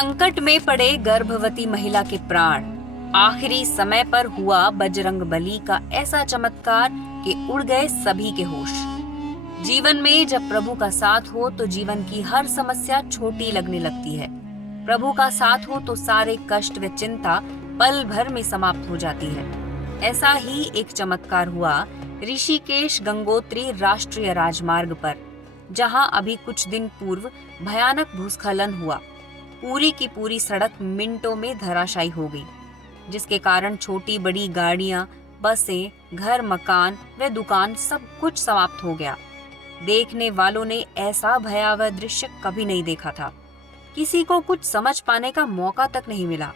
संकट में पड़े गर्भवती महिला के प्राण। आखिरी समय पर हुआ बजरंग बली का ऐसा चमत्कार कि उड़ गए सभी के होश। जीवन में जब प्रभु का साथ हो तो जीवन की हर समस्या छोटी लगने लगती है। प्रभु का साथ हो तो सारे कष्ट व चिंता पल भर में समाप्त हो जाती है। ऐसा ही एक चमत्कार हुआ ऋषिकेश गंगोत्री राष्ट्रीय राजमार्ग पर, जहां अभी कुछ दिन पूर्व भयानक भूस्खलन हुआ। पूरी की पूरी सड़क मिनटों में धराशायी हो गई, जिसके कारण छोटी बड़ी गाड़ियां, बसें, घर, मकान व दुकान सब कुछ समाप्त हो गया। देखने वालों ने ऐसा भयावह दृश्य कभी नहीं देखा था। किसी को कुछ समझ पाने का मौका तक नहीं मिला।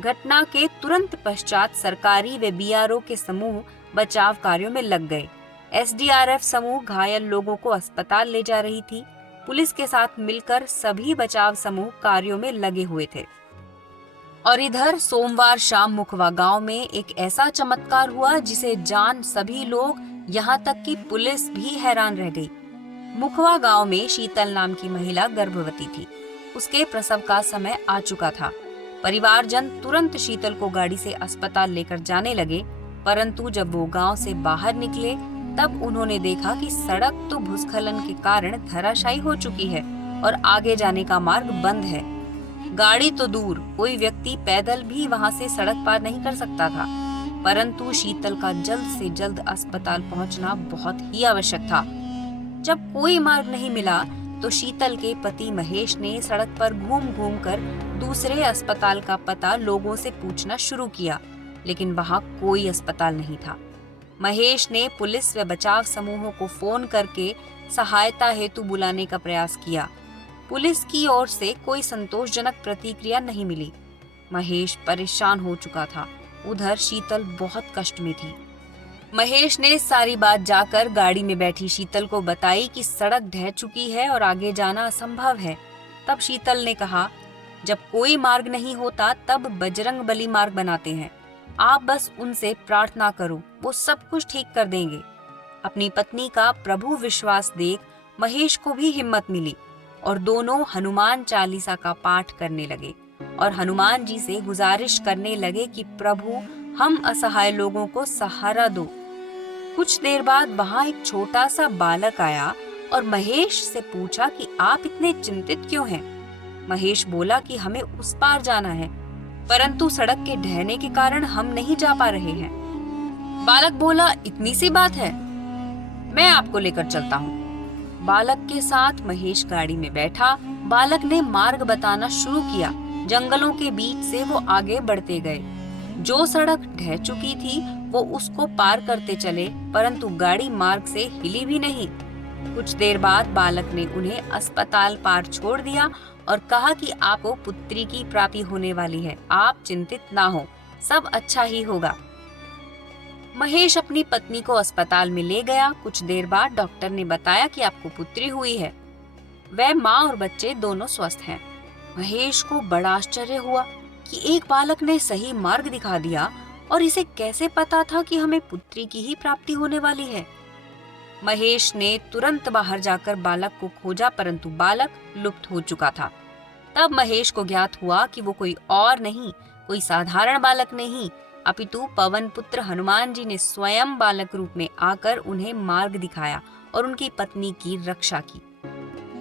घटना के तुरंत पश्चात सरकारी व बीआरओ के समूह बचाव कार्यों में लग गए। एसडीआरएफ समूह घायल लोगों को अस्पताल ले जा रही थी। पुलिस के साथ मिलकर सभी बचाव समूह कार्यों में लगे हुए थे। और इधर सोमवार शाम मुखवा गांव में एक ऐसा चमत्कार हुआ जिसे जान सभी लोग, यहाँ तक कि पुलिस भी हैरान रह गई। मुखवा गांव में शीतल नाम की महिला गर्भवती थी। उसके प्रसव का समय आ चुका था। परिवारजन तुरंत शीतल को गाड़ी से अस्पताल लेकर जाने लगे, परंतु जब वो गांव से बाहर निकले तब उन्होंने देखा कि सड़क तो भूस्खलन के कारण धराशायी हो चुकी है और आगे जाने का मार्ग बंद है। गाड़ी तो दूर, कोई व्यक्ति पैदल भी वहां से सड़क पार नहीं कर सकता था। परंतु शीतल का जल्द से जल्द अस्पताल पहुंचना बहुत ही आवश्यक था। जब कोई मार्ग नहीं मिला तो शीतल के पति महेश ने सड़क पर घूम घूम कर दूसरे अस्पताल का पता लोगों से पूछना शुरू किया, लेकिन वहां कोई अस्पताल नहीं था। महेश ने पुलिस व बचाव समूहों को फोन करके सहायता हेतु बुलाने का प्रयास किया। पुलिस की ओर से कोई संतोषजनक प्रतिक्रिया नहीं मिली। महेश परेशान हो चुका था। उधर शीतल बहुत कष्ट में थी। महेश ने सारी बात जाकर गाड़ी में बैठी शीतल को बताई कि सड़क ढह चुकी है और आगे जाना असंभव है। तब शीतल ने कहा, जब कोई मार्ग नहीं होता तब बजरंग बली मार्ग बनाते हैं। आप बस उनसे प्रार्थना करो, वो सब कुछ ठीक कर देंगे। अपनी पत्नी का प्रभु विश्वास देख महेश को भी हिम्मत मिली और दोनों हनुमान चालीसा का पाठ करने लगे और हनुमान जी से गुजारिश करने लगे कि प्रभु हम असहाय लोगों को सहारा दो। कुछ देर बाद वहां एक छोटा सा बालक आया और महेश से पूछा कि आप इतने चिंतित क्यों हैं? महेश बोला कि हमें उस पार जाना है, परंतु सड़क के ढहने के कारण हम नहीं जा पा रहे हैं। बालक बोला, इतनी सी बात है, मैं आपको लेकर चलता हूँ। बालक के साथ महेश गाड़ी में बैठा। बालक ने मार्ग बताना शुरू किया। जंगलों के बीच से वो आगे बढ़ते गए। जो सड़क ढह चुकी थी वो उसको पार करते चले, परंतु गाड़ी मार्ग से हिली भी नहीं। कुछ देर बाद बालक ने उन्हें अस्पताल पार छोड़ दिया और कहा कि आपको पुत्री की प्राप्ति होने वाली है, आप चिंतित ना हो, सब अच्छा ही होगा। महेश अपनी पत्नी को अस्पताल में ले गया। कुछ देर बाद डॉक्टर ने बताया कि आपको पुत्री हुई है। वह माँ और बच्चे दोनों स्वस्थ हैं। महेश को बड़ा आश्चर्य हुआ कि एक बालक ने सही मार्ग दिखा दिया और इसे कैसे पता था कि हमें पुत्री की ही प्राप्ति होने वाली है। महेश ने तुरंत बाहर जाकर बालक को खोजा, परंतु बालक लुप्त हो चुका था। तब महेश को ज्ञात हुआ कि वो कोई और नहीं, कोई साधारण बालक नहीं, अपितु पवन पुत्र हनुमान जी ने स्वयं बालक रूप में आकर उन्हें मार्ग दिखाया और उनकी पत्नी की रक्षा की।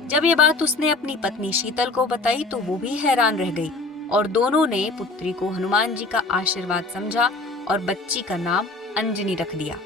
जब ये बात उसने अपनी पत्नी शीतल को बताई तो वो भी हैरान रह गई और दोनों ने पुत्री को हनुमान जी का आशीर्वाद समझा और बच्ची का नाम अंजनी रख दिया।